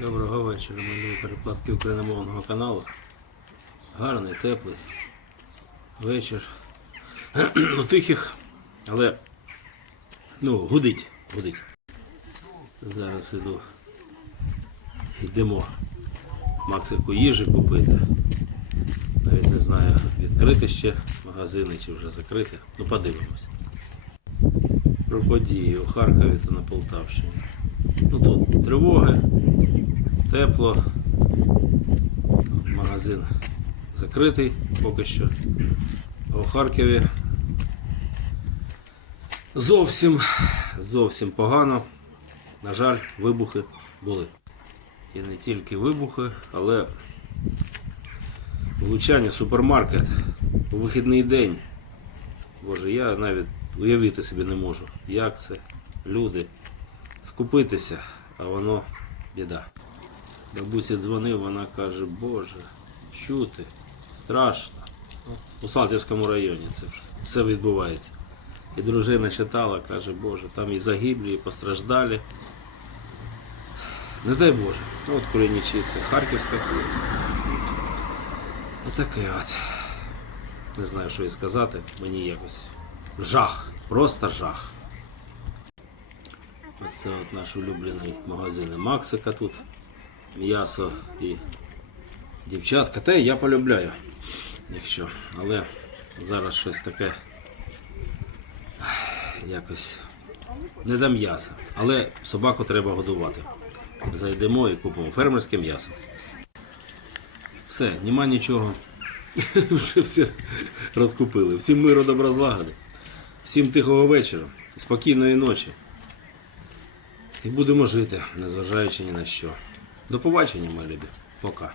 Доброго вечора, мої перекладки україномовного каналу. Гарний, теплий вечір. Ну, тихих, але ну, гудить, гудить. Зараз іду. Йдемо Максику їжі купити. Навіть не знаю, відкрити ще магазини чи вже закрити. Ну, подивимось. Про події у Харкові та на Полтавщині. Ну тут тривоги, тепло. Магазин закритий поки що. А у Харкові зовсім, зовсім погано. На жаль, вибухи були. І не тільки вибухи, але влучання супермаркет у вихідний день. Боже, я навіть уявити собі не можу, як це люди скупитися, а воно біда. Бабусі дзвонив, вона каже, Боже, чути, страшно. Ну, У Салтівському районі це все відбувається. І дружина читала, каже, Боже, там і загиблі, і постраждалі. Не дай Боже. Ну, От Кулінічі, Харківська. Отаке от. Не знаю, що і сказати. Мені якось жах. Просто жах. Оце от наш улюблений магазин Максика тут. М'ясо і дівчатка. Те я полюбляю, якщо. Але зараз щось таке якось не до м'яса. Але собаку треба годувати. Зайдемо і купимо фермерське м'ясо. Все, нема нічого. Вже все розкупили. Всім миру добра злагоди. Всім тихого вечора, спокійної ночі. І будемо жити, незважаючи ні на що. До побачення, мої любі. Пока.